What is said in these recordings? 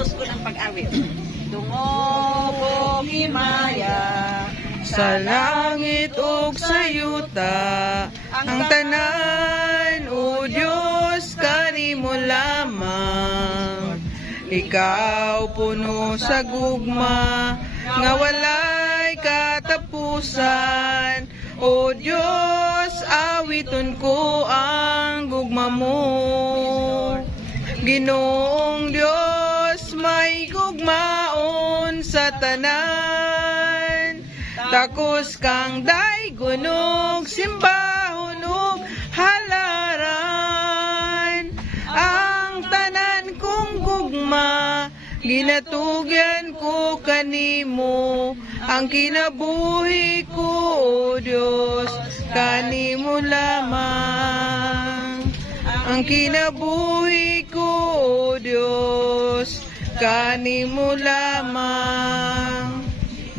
Tatapos ko ng pag-awit. Dungog himaya Sa langit ug sa yuta, ang tanan, O Diyos, kanimo lamang. Ikaw puno sa gugma, nga walay katapusan. O Diyos, awiton ko ang gugma mo. Ginoong Diyos, may gugmaon sa tanan. Takos kang daygunog, simbahon ug halaran. Ang tanan kong gugma, ginatugyan ko kanimo. Ang kinabuhi ko, O Diyos, kanimo lamang. Ang kinabuhi ko, O Diyos, kanimo lamang.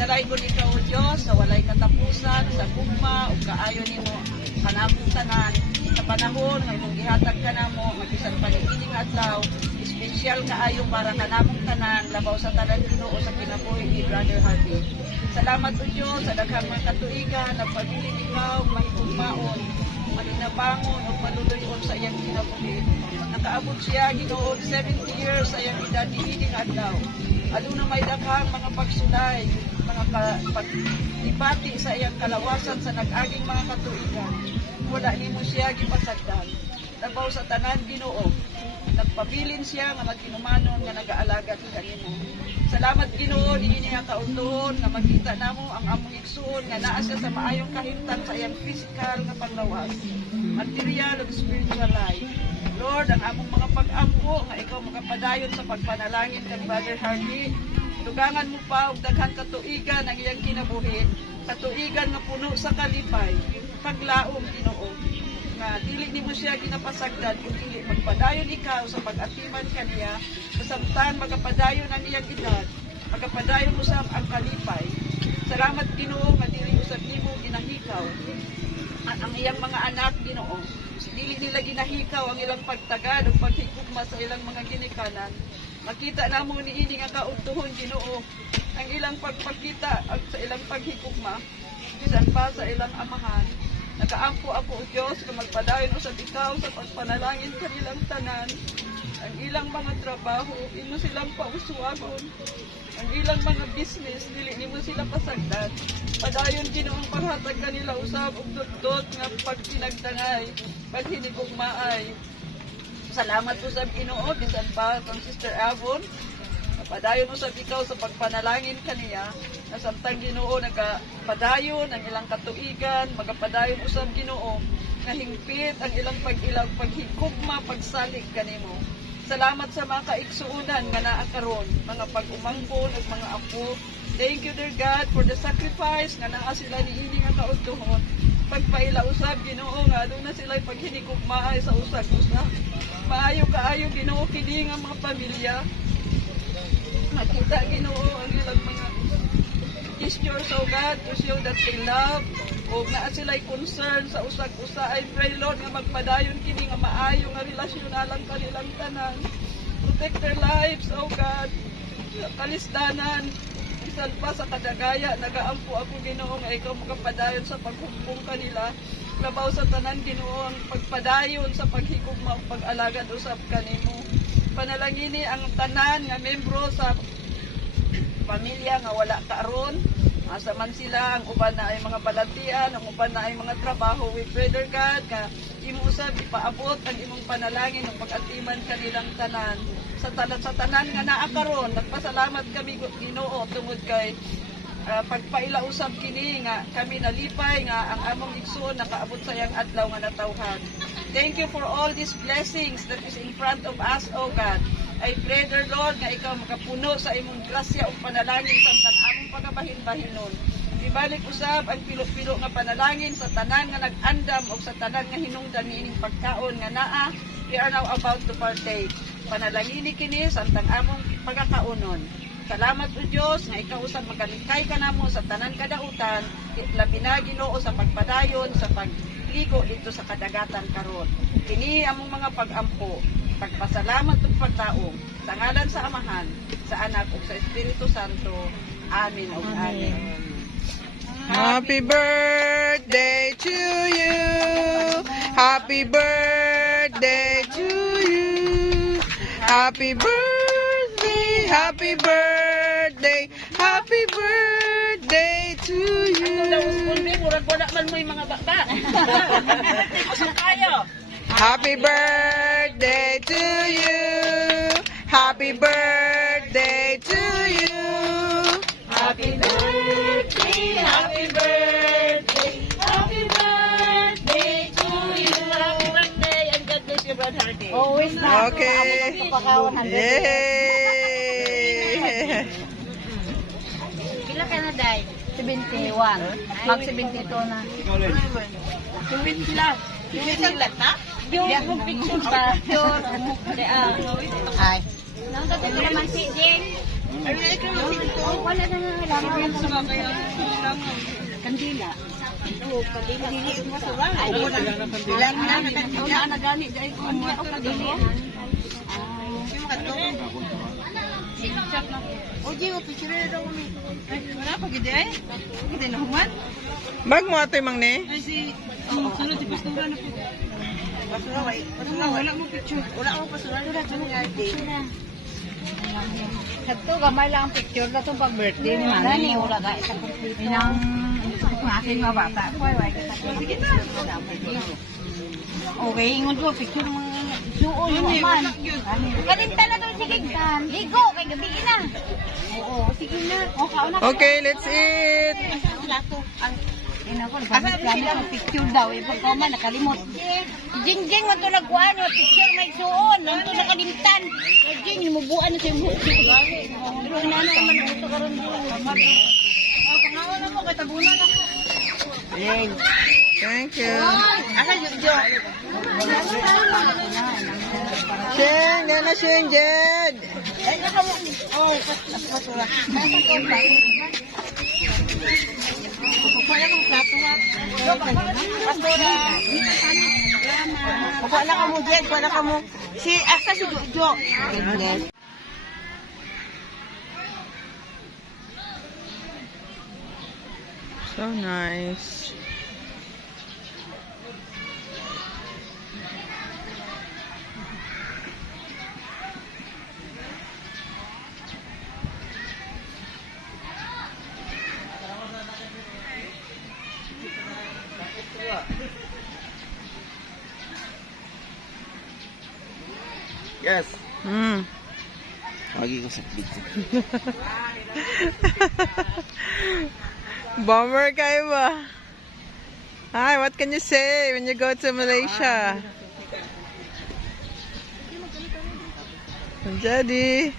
Dalay ko ikaw, O Diyos, sa walay katapusan, sa gugma, o kaayo nimo kanamong tanan, sa panahon, nga imong gihatag ka namo, magisan panigining adlaw, espesyal kaayo para kanamong tanan, labaw sa tanan Ginoo sa kinabuhi ni Brother Harvey. Salamat, O Diyos, sa daghang mga katuigan, na pabiling ikaw, mahigugmaon, maninabangon, o maluloyon sa iyang kinabuhi. Nakaabot siya, Ginoo, 70 years sa iyang edad, nihiling adlaw. Ano na may daghang mga pagsulay, mga pagdibati sa iyang kalawasan sa nag-aging mga katuigan. Wala nimo siya gipasagdan. Labaw sa tanan Ginoo. Nagpabilin siya nga magkinumanon nga nag-aalaga kanimo. Salamat Ginoo diini nga kaundohon nga makita namo ang among igsuon nga naa siya sa maayong kahimtang sa iyang physical nga panglawas, material ug spiritual life. Lord, ang among mga pag-ampo nga ikaw makapadayon sa pagpanalangin kang Brother Harvey. Dugangan mo pa og daghang katuigan ang iyang kinabuhi, katuigan nga puno sa kalipay, paglaom Ginoo. Nga dili nimo siya ginapasagdan kung dili magpadayon ikaw sa pag-atiman kaniya, kasamtang magapadayon ang iyang edad, magapadayon usab ang kalipay. Salamat Ginoo nga dili usab nimo ginahikaw ang iyang mga anak Ginoo. Dili nila ginahikaw ang ilang pagtagad o paghigugma sa ilang mga ginikanan. Makita namo niini nga kauntuhon Ginoo ang ilang pagpakita sa ilang paghigugma bisan pa sa ilang amahan. Nakaampo ako o Diyos kung magpadayon usab ikaw sa pagpanalangin kanilang tanan. Ang ilang mga trabaho, imo silang pausuwagon. Ang ilang mga business, dili nimo sila pasagdan. Padayon Ginoong paghatag kanila usab og dot nga pagpinagdangay, paghinigugmaay. Salamat usab Ginoo bisan pa kang Sister Avon. Padayon usab ikaw sa pagpanalangin kaniya. Nasamtang Ginoo nagapadayon ang ilang katuigan, magapadayon usab Ginoo nga hingpit ang ilang paghigugma, pagsalig kanimo. Salamat sa mga kaigsuunan nga naa karon, mga pag-umangkon ug mga apo. Thank you dear God for the sacrifice nga naa sila niini nga kauntuhon. Pagpaila usab Ginoo nga aduna sila paghinigugmaay sa usag-usa. Maayo kaayo Ginoo kini nga mga pamilya. Nakita Ginoo ang ilang mga gestures, oh God, to show that they love o naa sila'y concern sa usag-usa. I pray Lord nga magpadayon kini nga maayo nga relasyon alang kanilang tanan. Protect their lives, oh God, sa kalisdanan, isan pa sa kadagaya. Nagaampo ako Ginoo nga ikaw makapadayon sa paghumbong kanila. Labaw sa tanan Ginoo ang pagpadayon sa paghigugma ug pag-alagad usab kanimo. Panalangini ang tanan nga membro sa pamilya nga wala karon. Asa man sila, ang uban na ay mga balatian, ang uban na ay mga trabaho. We pray, dear God, ka imo usab ipaabot ang imong panalangin ng pag-atiman kanilang tanan. Sa tanan nga naa karon, nagpasalamat kami Ginoo tungod kay pagpaila usab kini nga kami nalipay nga ang among igsoon nakaabot sa iyang adlaw nga natawhan. Thank you for all these blessings that is in front of us, O God. I pray, dear Lord, nga ikaw makapuno sa imong grasya o panalangin sa among pagabahin-bahinon. Ibalik usab ang pilo-pilo nga panalangin sa tanan nga nag-andam o sa tanan nga hinungdan niining pagkaon nga naa. We are now about to partake. Panalangini kini sa among pagkakaunon. Salamat o Diyos nga ikaw usab magalikay ka namo sa tanan kadautan, labi na Ginoo sa pagpadayon sa pagligo dito sa kadagatan karon. Kini among mga pag-ampo, pagpasalamat ug pagtaong Sa ngalan sa Amahan, sa Anak, ug sa Espiritu Santo. Amin ug amin. Happy birthday to you. Happy birthday to you. Happy birthday, happy birthday, happy birthday to you. Ito daw kundi murag wala man mo yung mga bata. Kusog kayo. Happy birthday to you. Happy birthday to you. Happy birthday, happy birthday, happy birthday to you. Happy birthday and God bless you, Brother Hardy. Always na. Okay. Pagka-100. Yay! Pila ka na, Day? 71. Mag-72 na. Tumit sila. Tumit sila na? Yung picture pa. Picture. Ay. Ito naman si Jeng. Wala na nga alam. Kandila. Kandila. Ilan na nagani dahil ko mo ako kadili. Oji mo picture daw mi. Ay wala pa gid ay. Gid na human. Bag mo atoy mang ne? Ay si sunod si pastora na po. Pastora wala mo picture. Wala mo pastora na sa birthday. Ito, gamay lang ang picture na itong pag-birthday ni Mami. Wala ka isang complete. Inang aking mga bata. Wala kita. Sige na. Okay, ingon ko, picture ng mga suo yung man. Kalinta na doon, sige. Ligo, kay gabi na. Oo, sige na. O, kauna ka. Okay, let's eat. Sabi lang, picture daw. Yung pagkoma, nakalimot. Jing-jing, man ito nagkuhan. Picture may suon. Lang ito nakalimtan. Jing, himubuan na siya yung buhok. Pero ano naman, ito karoon doon. Pangawa na mo kay tabunan ako. Thank you. Asa yung jo? Sheng, yan na Sheng, Jed. Ay naka mo. Oh, pasura. Wala nang plato ha. Pastora. Wala ka mo, Jed. Wala ka mo. Si asa si Jo. So nice. Yes. Lagi ko sa video. Bummer kayo ba? Hi, what can you say when you go to Malaysia? Jadi.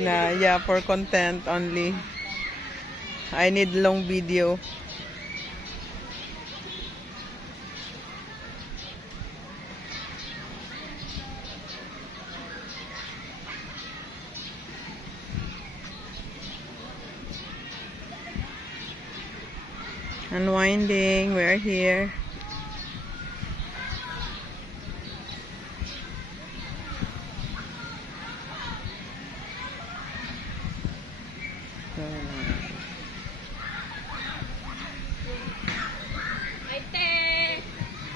Nah, yeah, for content only. I need long video. Unwinding, we're here.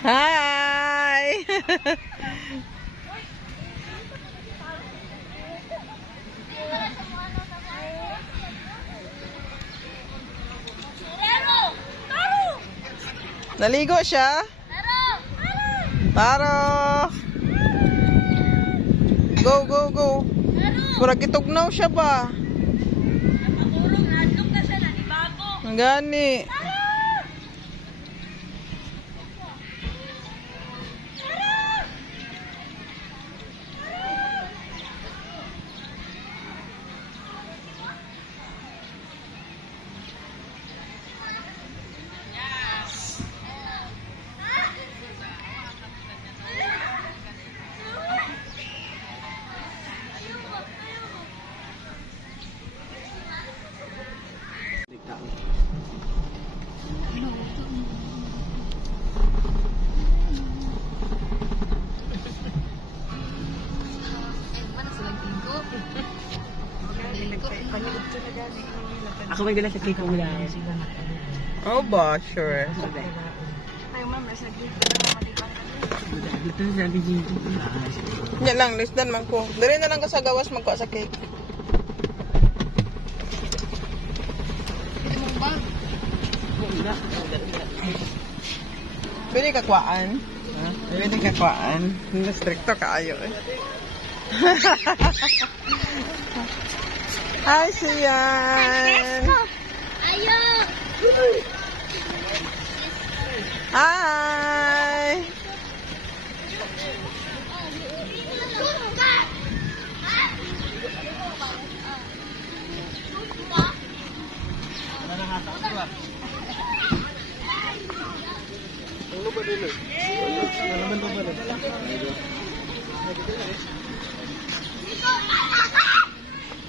Hi! Naligo siya? Taro! Go, go, go! Murag itugnaw siya ba? Ang gani. Ako may gala sa cake mo lang. Oh ba, sure. Dito sabi niyo. Nya lang, less than man ko. Dali na lang ka sa gawas magkuha sa cake. Pwede ka kuhaan? Pwede ka kuhaan? Stricto kaayo eh. Hi, Sian! Ayo! Hi!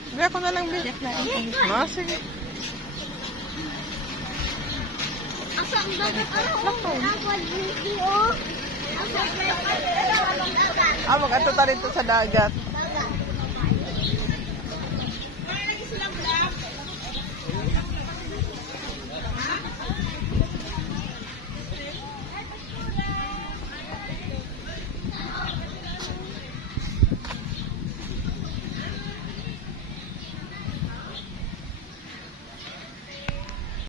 Bili ako na lang, Bi. Ah, sige. Ah, mag-ato ta rin to sa dagat.